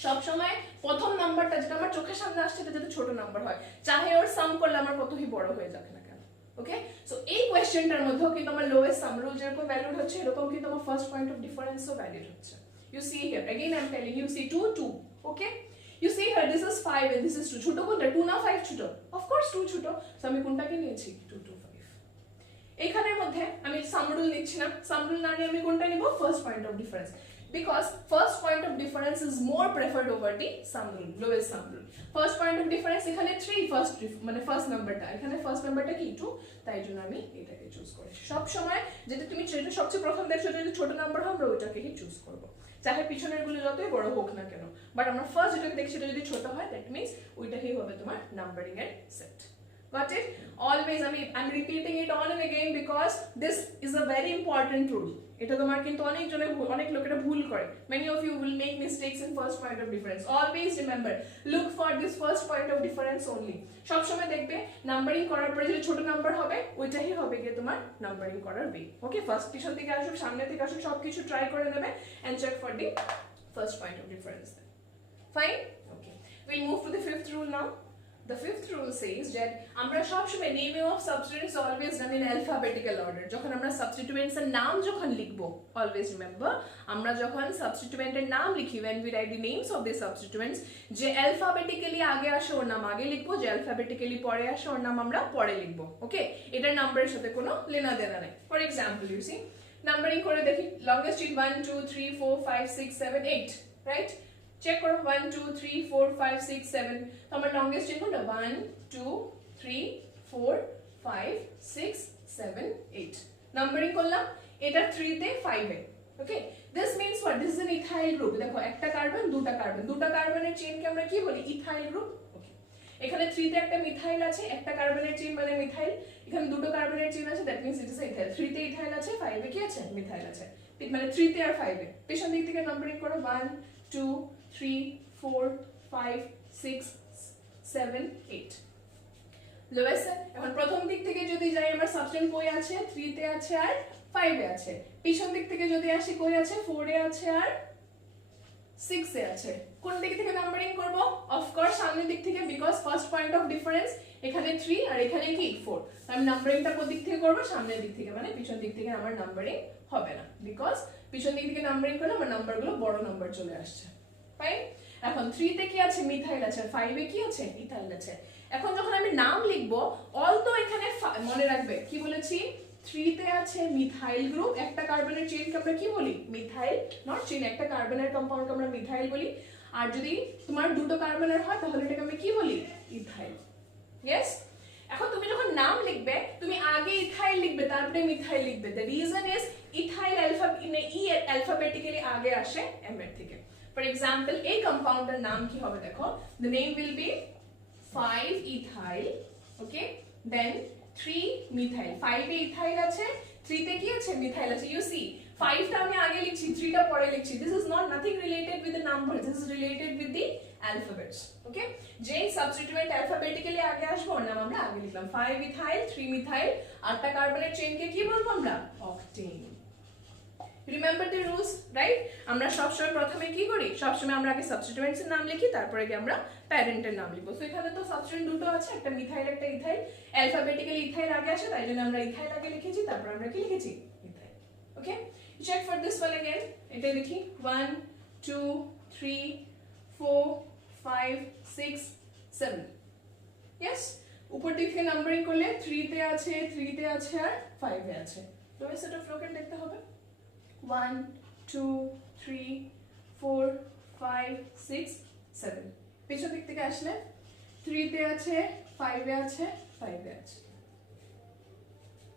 সব সময় প্রথম নাম্বারটা যেটা আমার চোখের সামনে আসছে এটা যাতে ছোট নাম্বার হয়, চাহে ওর সাম করলে আমার কতই বড় হয়ে যাক না কেন। ওকে, সো এই কোশ্চেনটার মধ্যেও কিন্তু আমার লোয়েস্ট সাম রুল যেরকম ভ্যালিড হচ্ছে এরকম কিন্তু আমার ফার্স্ট পয়েন্ট অফ ডিফারেন্সও ভ্যালিড হচ্ছে। You see here again I am telling you see 2 2, okay, you see here this is 5 and this is 2, ছোট কোনটা 2 না 5 ছোট, অফ কোর্স 2 ছোট, সো আমি কোনটাকে নিয়েছি 2 2 5। এখানের মধ্যে আমি সাম রুল নিচ্ছি না, সাম রুল না নিয়ে আমি কোনটা নিব, first point of difference, because first point of difference is more preferred over the sum rule, lowest sum rule। first point of difference এখানে 3, ফার্স্ট মানে ফার্স্ট নাম্বারটা, এখানে ফার্স্ট নাম্বারটা কি 2, তাই জন্য আমি এটাকে চুজ করি। সব সময় যেটা তুমি যেটা সবচেয়ে প্রথম দেখছো যদি ছোট নাম্বার হয় আমরা ওইটাকেই চুজ করব। চাহে পিছনের গুলো যতই বড় হোক না কেন, বাট আমরা ফার্স্ট যেটা দেখি সেটা যদি ছোট হয় দ্যাট মিন্স ওইটাই হবে তোমার নাম্বারিং এর set. Got it? Always, I mean, I'm repeating it on and again because this is a very important rule. এটা তোমার কিন্তু অনেক লোকেরা ভুল করে। Many of you will make mistakes in first point of difference. Always remember, look for this first point of difference only. সব সময় দেখবে নাম্বারিং করার পরে যে ছোট নাম্বার হবে ওইটাই হবে গিয়ে তোমার নাম্বারিং করার ওয়ে। ওকে, ফার্স্ট পিছন থেকে আসুক সামনে থেকে আসুক সবকিছু ট্রাই করে নেবে and check for the first point of difference. Fine? Okay. We'll move to the fifth rule now. The fifth rule says that আমরা সবসময় naming of substituents always done in alphabetical order. যখন আমরা substituents এর নাম যখন লিখব, always remember আমরা যখন substituent এর নাম লিখি when we write the names of the substituents, যে alphabetically আগে আসে ওর নাম আগে লিখব, যে alphabetically পরে আসে ওর নাম আমরা পরে লিখব। ওকে, এটার নাম্বারের সাথে কোনো লেনা দেনা নাই। For example you see numbering করে দেখি longest in 1 2 3 4 5 6 7 8, রাইট? চেক করো 1 2 3 4 5 6 7, তো আমার লংগেস্ট চেন কোনটা 1 2 3 4 5 6 7 8 নাম্বারিং করলাম, এটা 3 তে 5 এ। Okay, this means what? This is an ethyl group. দেখো একটা কার্বন দুটো কার্বনের চেইনকে আমরা কি বলি? Ethyl group. ওকে, এখানে 3 তে একটা মিথাইল আছে, একটা কার্বনের চেইন মানে মিথাইল, এখানে দুটো কার্বনের চেইন আছে that means it is ethyl. 3 তে ইথাইল আছে, 5 এ কি আছে? মিথাইল আছে, মানে 3 তে আর 5 এ। পেছন দিক থেকে নাম্বারিং করো 1 2 3 4 5 6 7 8। লোয়েস্ট, এখন প্রথম দিক থেকে যদি যাই আমার সাবস্টেন্স কই আছে? 3 তে আছে আর 5 এ আছে। পিছন দিক থেকে যদি আসি কই আছে? 4 এ আছে আর 6 এ আছে। কোন দিক থেকে নাম্বারিং করব? অফ কোর্স সামনের দিক থেকে, because first point of difference এখানে 3 আর এখানে কি 4। আমি নাম্বারিংটা কোন দিক থেকে করব? সামনের দিক থেকে, মানে পিছন দিক থেকে আমার নাম্বারিং হবে না, বিকজ পিছন দিক থেকে নাম্বারিং করলে আমার নাম্বারগুলো বড় নাম্বার চলে আসছে। ফাইন, এখন 3 তে কি আছে? মিথাইল আছে, 5 এ কি আছে? ইথাইল আছে। এখন যখন আমি নাম লিখব, অলদো এখানে মনে রাখবে কি বলেছি? 3 তে আছে মিথাইল গ্রুপ, একটা কার্বনের চেইনকে আমরা কি বলি? মিথাইল, নট চেইন, একটা কার্বনের কম্পাউন্ডকে আমরা মিথাইল বলি। আর যদি তোমার দুটো কার্বনের হয় তাহলে এটাকে আমরা কি বলি? ইথাইল। ইয়েস, এখন তুমি যখন নাম লিখবে তুমি আগে ইথাইল লিখবে তারপরে মিথাইল লিখবে। The reason is ethyl alphabetically আগে আসে এম এর থেকে। For example, এই কম্পাউন্ডের নাম কি হবে দেখো? The name will be 5 ethyl, okay? Then 3 methyl. 5 A ethyl আছে, 3 তে কি আছে? মিথাইল আছে। You see, 5 টা আমি আগে লিখছি, 3 টা পরে লিখছি। This is not nothing related with the numbers. This is related with the alphabets. Okay? যে সাবস্টিটিউয়েন্ট অ্যালফাবেটিক্যালি আগে আসবে ওর নাম আমরা আগে লিখলাম। 5 ethyl, 3 methyl, আটটা কার্বনের চেইনকে কি বলবো আমরা? Octane. Remember the rules, right? আমরা সবসময় প্রথমে কি করি? সবসময় আমরা আগে সাবস্টিটিউয়েন্টস এর নাম লিখি, তারপরে কি আমরা প্যারেন্টের নাম লিখবো। সো এখানে তো সাবস্টিটিউয়েন্ট দুটো আছে, একটা মিথাইল একটা ইথাইল। অ্যালফাবেটিক্যালি ইথাইল আগে আসে, তাই জন্য আমরা ইথাইল আগে লিখেছি, তারপর আমরা কি লিখেছি? Ethyl. Okay, check for this one again. এটা লিখি 1 2 3 4 5 6 7। यस, উপর দিক থেকে নাম্বারিং করলে 3 তে আছে, 3 তে আছে আর 5 এ আছে। তো এই সেট অফ ফ্লোকেন দেখতে হবে 1 2 3 4 5 6 7। পিছন দিক থেকে আসলে 3 তে আছে, 5 এ আছে, 5 এ আছে,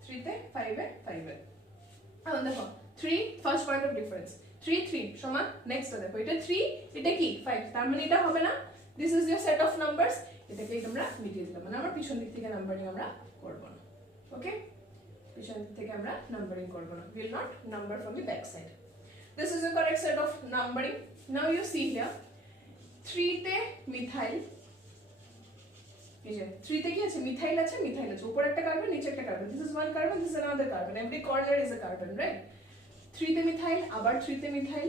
3 তে 5 এ 5 এ। এখন দেখো 3 ফার্স্ট পয়েন্ট অফ ডিফারেন্স, 3 3 সমান নেক্সট দেখো এটা 3 এটা কি 5, তার মানে এটা হবে না। This is your set of numbers, এটাকে আমরা মিটিয়ে দিলাম, মানে আমরা পিছন দিক থেকে নাম্বারিং আমরা করব না। ওকে, পিছন দিক থেকে আমরা নাম্বারিং করব না, will not number from the back side. This is the correct set of numbering. Now you see here 3 তে মিথাইল, এই যে 3 তে কি আছে? মিথাইল আছে, মিথাইল আছে, উপরে একটা কার্বন নিচে একটা carbon. This is one carbon, this is another carbon, every corner is a carbon, right? 3 তে মিথাইল, আবার 3 তে মিথাইল,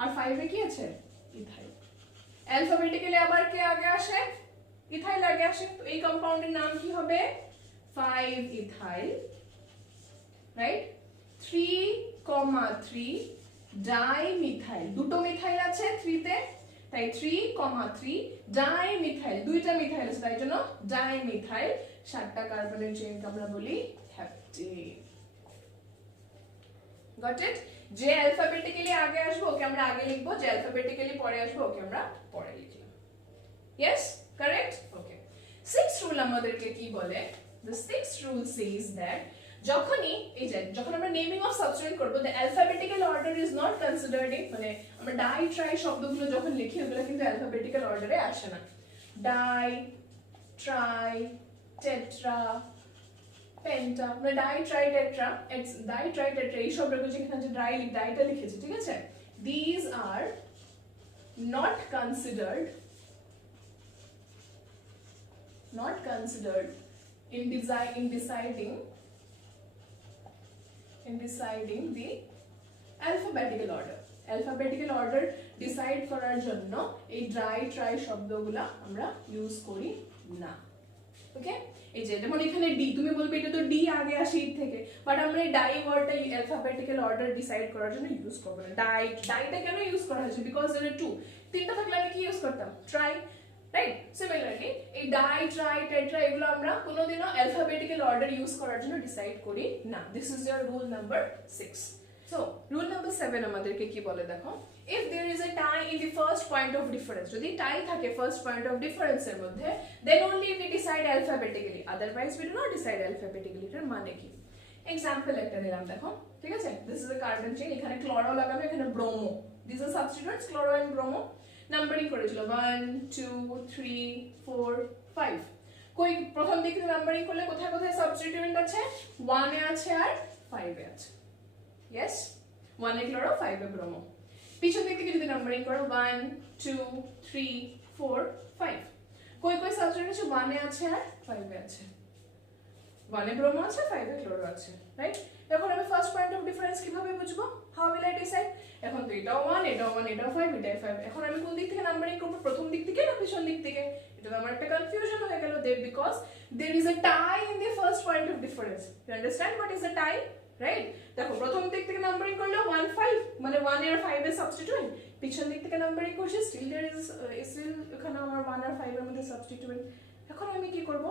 আর 5 এ কি আছে? ইথাইল। অ্যালফাবেটিক্যালি আবার কে আগে আসে? ইথাইল আগে আসে। তো এই কম্পাউন্ডের নাম কি হবে? 5 ইথাইল, রাইট? 3,3 ডাইমিথাইল, দুটো মিথাইল আছে 3 তে, তাই 3,3 ডাইমিথাইল, দুইটা মিথাইল আছে তাই জন্য ডাইমিথাইল। 7টা কার্বনের চেইনকে আমরা বলি হেপ্টেন। Got it? যে অ্যালফাবেটিক্যালি আগে আসবে ওকে আমরা আগে লিখবো, যে অ্যালফাবেটিক্যালি পরে আসবে ওকে আমরা পরে লিখলাম। Yes, correct? ওকে। 6th রুল আমাদেরকে কি বলে? The 6th rule says that যখনই এই যে যখন আমরা নেমিং অফ সাবস্টিটিউয়েন্ট করব the alphabetical order is not considered in, মানে আমরা ডাই ট্রাই শব্দগুলো যখন লিখি ওগুলো কিন্তু অ্যালফাবেটিক্যাল অর্ডারে আসে না। ডাই, ট্রাই, টেট্রা, পেন্টা, মানে die try tetra, die try tetra এই শব্দগুলো যেখানে যে ডাইটা লিখেছি, ঠিক আছে, these are not considered in deciding the alphabetical order. Alphabetical order decide করার জন্য এই ড্রাই ট্রাই শব্দগুলা আমরা ইউজ করি না। ওকে, এই যে যেমন এখানে ডি, তুমি বলবে এটা তো ডি আগে আসে ই থেকে, বাট আমরা এই ডাই ওয়ার্ডটা অ্যালফাবেটিক্যাল অর্ডার ডিসাইড করার জন্য ইউজ করব না। ডাইটা কেন ইউজ করা হয়েছে? বিকজ there are two, তিনটা থাকলে আমি কি ইউজ করতাম? Try, right? সিমিলারলি এই ডাই, ট্রাই, টেট্রা এগুলো আমরা কোনোদিনও অ্যালফাবেটিক্যাল অর্ডার ইউজ করার জন্য ডিসাইড করি না। This is your rule number 6। So rule number 7 আমাদেরকে কি বলে দেখো, if there is a tie in the first point of difference, যদি টাই থাকে ফার্স্ট পয়েন্ট অফ ডিফারেন্স এর মধ্যে, then only we decide alphabetically, otherwise we do not decide alphabetically। এর মানে কি? এক্সাম্পল একটা নিলাম দেখো, ঠিক আছে, this is a carbon chain, এখানে ক্লোরো লাগানো, এখানে bromo, this are substituents chloro and bromo. Numbering করেছিল 1 2 3 4 5। কই প্রথম দিক থেকে নাম্বারিং করলে কোথায় কোথায় সাবস্টিটিউয়েন্ট আছে? 1 এ আছে আর 5 এ আছে। ইয়েস, 1 এ ক্লোরো, 5 এ ব্রোমো। পিছন দিক থেকে যদি নাম্বারিং করো 1 2 3 4 5, কই কই সাবস্টিটিউয়েন্ট আছে? 1 এ আছে আর 5 এ আছে। 1 এ ব্রোমো আছে, 5 এ ক্লোরো আছে, রাইট? এখন আমি ফার্স্ট পয়েন্ট অফ ডিফারেন্স কিভাবে বুঝবো? How will I decide? এখন তো এটাও 1 এটাও 1 এটাও 5 এটাও 5, এখন আমি কোন দিক থেকে নাম্বারিং করব? প্রথম দিক থেকে না পিছন দিক থেকে? এটা আমার একটা কনফিউশন হয়ে গেল there, because there is a tie in the first point of difference. You understand what is a tie, right? দেখো প্রথম দিক থেকে নাম্বারিং করলে 1 5, মানে 1 এর 5 এর সাবস্টিটিউয়েন্ট, পিছন দিক থেকে নাম্বারিং করছি স্টিল there is still এখানে আমার 1 আর 5 এর মধ্যে সাবস্টিটিউয়েন্ট। এখন আমি কি করব?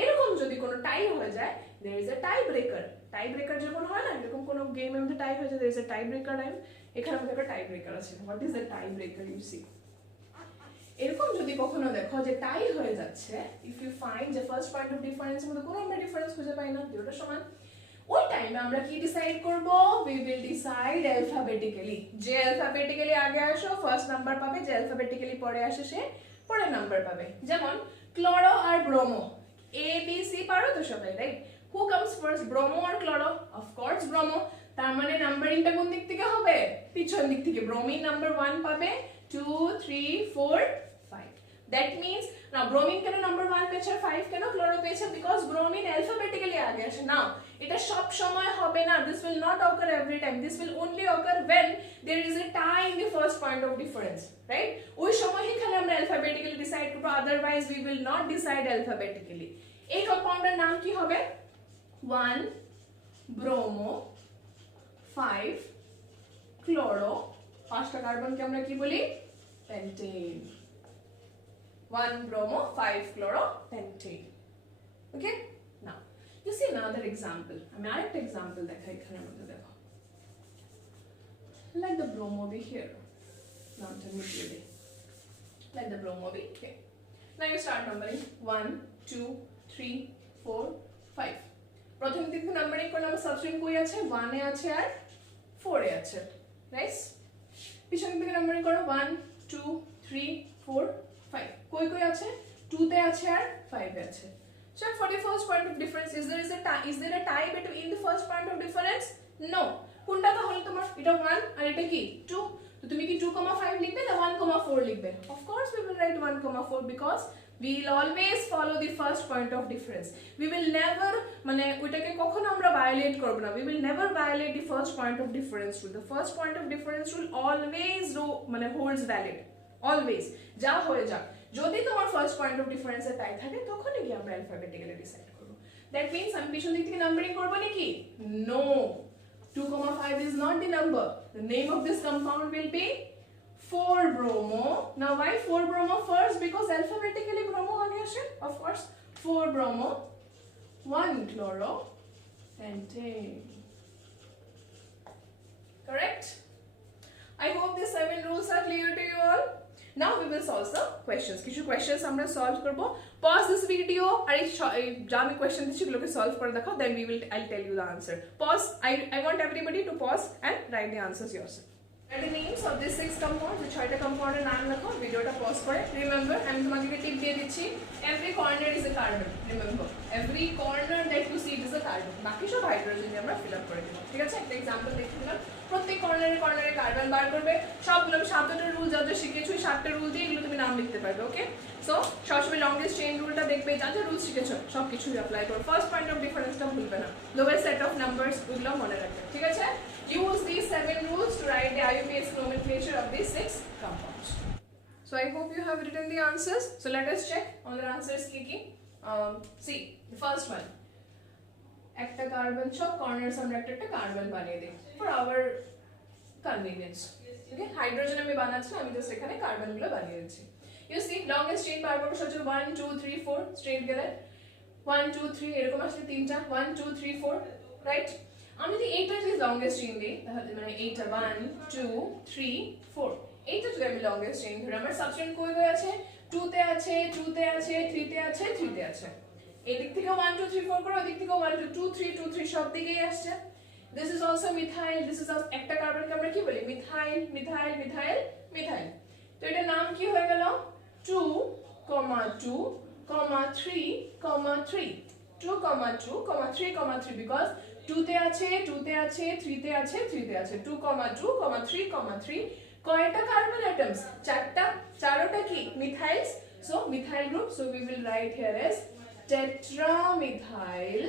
এরকম যদি কোনো টাই হয়ে যায়, there is a tie breaker. Tie breaker যখন হয় না, এরকম কোনো গেমের মধ্যে টাই হয়ে যায়, there is a tie breaker time, এখানে আমাদের একটা টাই ব্রেকার আছে। what is the tie breaker you see? এরকম যদি কখনো দেখো যে টাই হয়ে যাচ্ছে, if you find যে ফার্স্ট পয়েন্ট অফ ডিফারেন্স এর মধ্যে কোনো আমরা ডিফারেন্স খুঁজে পাই না, দুটোটা সমান, ওই টাইমে আমরা কি ডিসাইড করব? we will decide alphabetically। যে অ্যালফাবেটিক্যালি আগে আসো ফার্স্ট নাম্বার পাবে, যে অ্যালফাবেটিক্যালি পরে আসে সে পরে নাম্বার পাবে। যেমন ক্লোরো আর ব্রোমো, এ বি সি পারো তো সবাই, right? Who comes first, bromo আর ক্লোরো? Of course bromo. তার মানে নাম্বারিংটা কোন দিক থেকে হবে? পিছন দিক থেকে। ব্রোমিন নাম্বার 1 পাবে, 2 3 4 5। দ্যাট মিন্স না, ব্রোমিন কেন নাম্বার 1 পেয়েছে আর 5 কেন ক্লোরো পেয়েছে? বিকজ ব্রোমিন অ্যালফাবেটিক্যালি আগে আসে না। এটা সব সময় হবে না, this will not occur every time, this will only occur when there is a tie in the first point of difference, right? ওই সময় এখানে আমরা অ্যালফাবেটিক্যালি ডিসাইড করব, otherwise we will not decide alphabetically। এই কম্পাউন্ডের নাম কি হবে? 1 ব্রোমো 5 ক্লোরো, পাঁচটা কার্বনকে আমরা কি বলি? Pentane. 1 bromo 5 chloro pentane. Okay, now you see another example, আমি আরেকটা এক্সাম্পল দেখাই এখানে মধ্যে দেখো, let the bromo be here, not immediately, let the bromo be here। now you start numbering 1 2 3 4 5। প্রথম দিক থেকে নাম্বারিং করলে আমার সাবস্টিটিউয়েন্ট কই আছে? 1 এ আছে আর 4 এ আছে, রাইট? পিছন দিকে নাম্বারিং করো 1 2 3 4 5, কই কই আছে? 2 তে আছে আর 5 এ আছে। Check for the first point of difference, is there a tie between the first point of difference? No. কোনটা তাহলে তোমার? এটা 1 আর এটা কি 2, তো তুমি কি 2,5 লিখবে না 1,4 লিখবে? of course we will write 1,4 because we will always follow the first point of difference। we will never, মানে ওইটাকে কখনো আমরা ভায়োলেট করব না, we will never violate the first point of difference rule। the first point of difference rule always মানে holds valid, always, যা হয়ে যাক। যদি তোমার ফার্স্ট পয়েন্ট অফ ডিফারেন্স এ টাই থাকে তখনই কি আমরা অ্যালফাবেটিক্যালি ডিসাইড করব। দ্যাট মিন্স আমি পিছন দিক থেকে নাম্বারিং করব নাকি? No, 2,5 is not the number। the name of this compound will be 4 bromo। now why 4 bromo first? because alphabetically bromo আগে আসে, of course 4 bromo 1 chloro pentane। correct? I hope these 7 rules are clear to you all। Now we will solve the questions. কিছু questions আমরা solve করব. Pause this video আর এই যা আমি question দিচ্ছি এগুলোকে solve করে দেখাও, then I'll tell you the answer. Pause. I want everybody to pause and write the answers yourself. And the names of these 6 compounds, যে 6টা কম্পাউন্ডের নাম লেখো, ভিডিওটা পজ করে। রিমেম্বার, আমি তোমাদেরকে টিপ দিয়ে দিচ্ছি, every corner is a carbon. Remember, every corner that you see it is a carbon. বাকি সব হাইড্রোজেন দিয়ে আমরা ফিল আপ করে দেব, ঠিক আছে? একটা एग्जांपल দেখে দিলাম। প্রত্যেক কর্নারে কার্বন বার করবে। সবগুলো 7টা রুল যা যা শিখেছো, 7টা রুল দিয়ে এগুলো তুমি নাম লিখতে পারবে, ওকে? সো সবসময় লংগেস্ট চেইন রুলটা দেখবে, যা যা রুল শিখেছো সব কিছু অ্যাপ্লাই করো। ফার্স্ট পয়েন্ট অফ ডিফারেন্সটা ভুলবে না। লোয়ার সেট অফ নাম্বারস ওগুলো মনে রাখবে, ঠিক আছে? Use these 7 rules to write the IUPAC nomenclature of these 6 compounds. So I hope you have written the answers. So let us check on the answers. Kiki. See the first one. একটা carbon সব কর্নারস আমরা একটা carbon বানিয়ে দেই for our convenience. Okay, hydrogen আমি বানাচ্ছি, আমি just এখানে কার্বনগুলো বানিয়ে দিচ্ছি। You see longest chain বার করব সহজে 1 2 3 4 স্ট্রেট গেলে 1 2 3 এরকম আসলে তিনটা 1 2 3 4, রাইট? আমি যদি এইটা যদি লংগেস্ট চেইন দিই তাহলে মানে এইটা 1 2 3 4, এইটা যদি আমি লংগেস্ট চেইন ধরি, আমার সাবস্টেন্স কই আছে? 2 তে আছে, 2 তে আছে, 3 তে আছে, 3 তে আছে। এই দিক থেকে 1 2 3 4 করো, ওই দিক থেকে 1 2 2 3 2 3 সব দিকেই আসছে। This is also methyl, this is একটা কার্বনকে আমরা কি বলি? Methyl methyl methyl methyl. তো এটা নাম কি হয়ে গেল? 2 2 3 3 2 2 3 3 বিকজ 2 তে আছে 2 তে আছে 3 তে আছে 3 তে আছে 2 2 3 3 কয়টা কার্বন অ্যাটমস? চারটা। চারটা কি? Methyls. So methyl group, so we will write here as tetramethyl।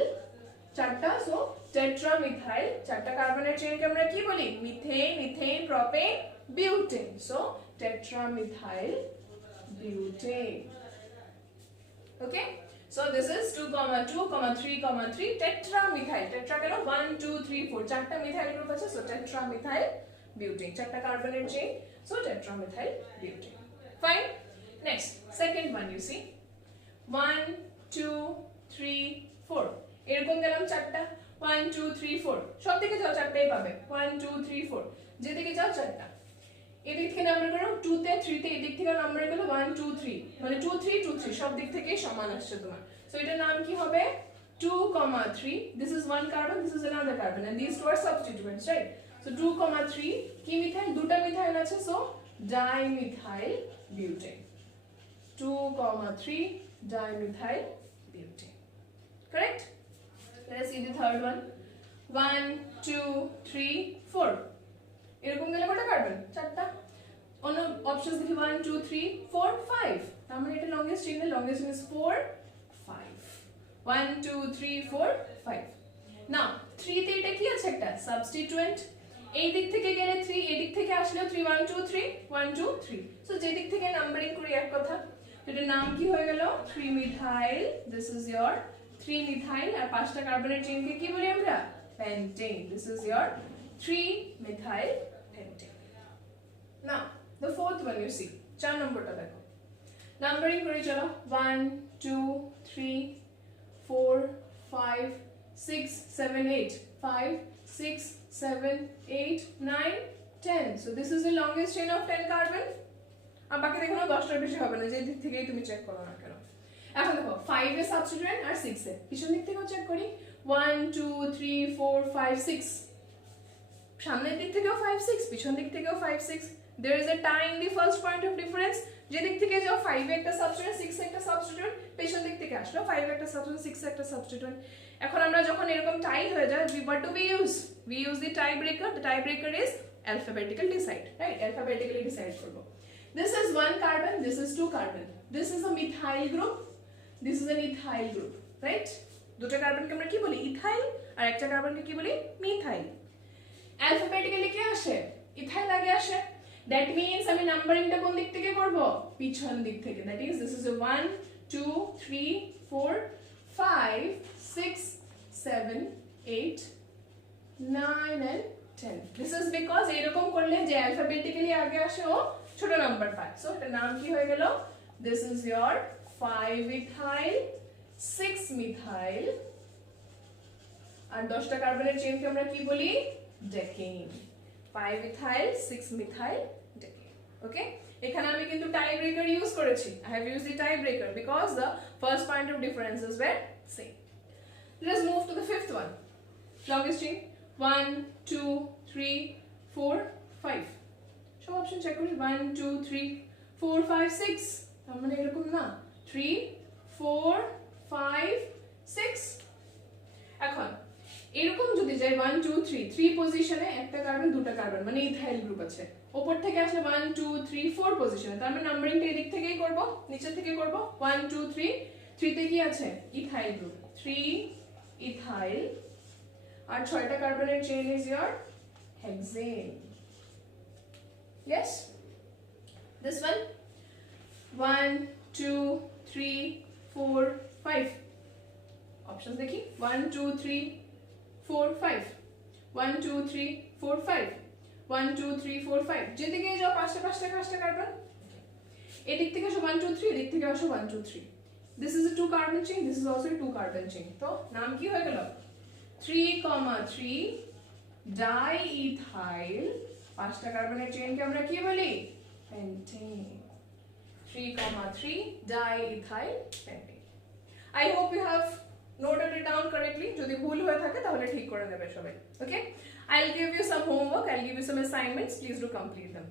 চারটা, সো tetramethyl। চারটা কার্বনের চেইনকে আমরা কি বলি? Methane methane propane butane. So tetramethyl butane। Okay, so this is 2 2 3 3 tetramethyl। tetra কেন? 1 2 3 4 চারটা মিথাইল গ্রুপ আছে, সো tetramethyl butane। চারটা কার্বনের chain, so tetramethyl butane। Fine. Next, second one you see 1 2 3 4 এরকম গেলাম চারটা 1 2 3 4 সব দিকে যাও চারটাই পাবে 1 2 3 4 যেদিকে যাও চারটা। এদিক থেকে নাম্বার করো 2 তে 3 তে, এদিক থেকে নাম্বার গেল 1 2 3 মানে 2 3 2 3 সব দিক থেকে সমান আসছে তোমার। সো এটার নাম কি হবে? 2 3 this is one carbon, this is another carbon and these two are substituents, right? So 2 3 কি মিথাইল? দুটো মিথাইল আছে, so dimethyl butane। 2 3 dimethyl butane, correct? Let us see the third one 1 2 3 4 এরকম গেলে কয়টা কার্বন? চারটা। অন্য অপশনস দেখি 1 2 3 4 5, তার মানে এটা longest chain, longest chain is 4 5 1 2 3 4 5। নাও 3 তে এটা কি আছে? একটা সাবস্টিটুয়েন্ট। এই দিক থেকে গেলে 3, এই দিক থেকে আসলেও 3 1 2 3 1 2 3, সো যে দিক থেকে নাম্বারিং করি এক কথা। তো এটার নাম কি হয়ে গেল? 3 methyl. This is your 3 methyl. আর পাঁচটা কার্বনের চেইনকে কি বলি আমরা? Pentane. This is your 3 methyl pentane। Now the fourth one you see, 4 নম্বরটা দেখো, নাম্বারিং করে চলো 1 2 3 4 5 6 7 8 5 6 7 8 9 10, so this is the longest chain of 10 carbon। আর বাকি দেখো না 10টার বেশি হবে না, যে দিক থেকেই তুমি চেক করো না কেন। এখন দেখো 5 এর সাবস্টিটিউয়েন্ট আর 6 এর, পিছন দিক থেকেও চেক করি 1 2 3 4 5 6, সামনের দিক থেকেও 5 6, পিছন দিক থেকেও 5 6। there is a tie in the first point of difference, যে দিক থেকে যাও 5 এ একটা সাবস্টিটিউয়েন্ট 6 এ একটা সাবস্টিটিউয়েন্ট, পিছন দিক থেকে আসলো 5 এ একটা সাবস্টিটিউয়েন্ট 6 এ একটা সাবস্টিটিউয়েন্ট। এখন আমরা যখন এরকম টাই হয়ে যায়, what do we use? we use the tie breaker। the tie breaker is alphabetical decide, right? alphabetically decide করব। this is one carbon, this is two carbon, this is a methyl group, this is an ethyl group, right? দুটো কার্বনকে আমরা কি বলি? Ethyl. আর একটা কার্বনকে কি বলি? Methyl. alphabetically কি আসে? ইথাইল আগে আসে। that means আমি নাম্বারিংটা কোন দিক থেকে করব? পিছন দিক থেকে। that is this is a 1 2 3 4 5 6 7 8 9 and 10। this is because এরকম করলে যে alphabetically আগে আসে ও ছোট নাম্বার পায়। সো এটার নাম কি হয়ে গেল? this is your 5 ethyl 6 methyl। আর 10টা কার্বনের চেইনকে আমরা কি বলি? ডেকেন। 5 ethyl 6 methyl decane। ওকে, এখানে আমি কিন্তু টাই ব্রেকার ইউজ করেছি। I have used the tie breaker because the first point of differences were same. Let's move to the fifth one. Longest chain 1 2 3 4 5. সব অপশন চেক করি 1 2 3 4 5 6 তার মানে এরকম না 3 4 5 6 এখন এরকম যদি যাই 1 2 3 3 পজিশনে একটা কার্বন দুটো কার্বন মানে ইথাইল গ্রুপ আছে উপর থেকে আসলে 1 2 3 4 পজিশনে তার মানে নাম্বারিংটা এই দিক থেকেই করব নিচে থেকে করব 1 2 3 3 তে কি আছে ইথাইল গ্রুপ 3 ইথাইল আর 6টা কার্বনের chain is your hexane yes this one 1 2 3 4 5 options देखिए 1 2 3 4 5 1 2 3 4 5 1 2 3 4 5 যেদিকে যাও পাঁচটা কার্বন এদিক থেকে আসো 1 2 3 এদিক থেকে আসো 1 2 3 this is a two carbon chain this is also a two carbon chain তো নাম কি হয়ে গেল 3 ডাইইথাইল পাঁচটা কার্বনের চেইনকে আমরা কি বলি pentane 3 diethyl pentane I hope you have noted it down correctly যদি ভুল হয়ে থাকে তাহলে ঠিক করে নেবে সবাই okay I'll give you some homework I'll give you some assignments please do complete them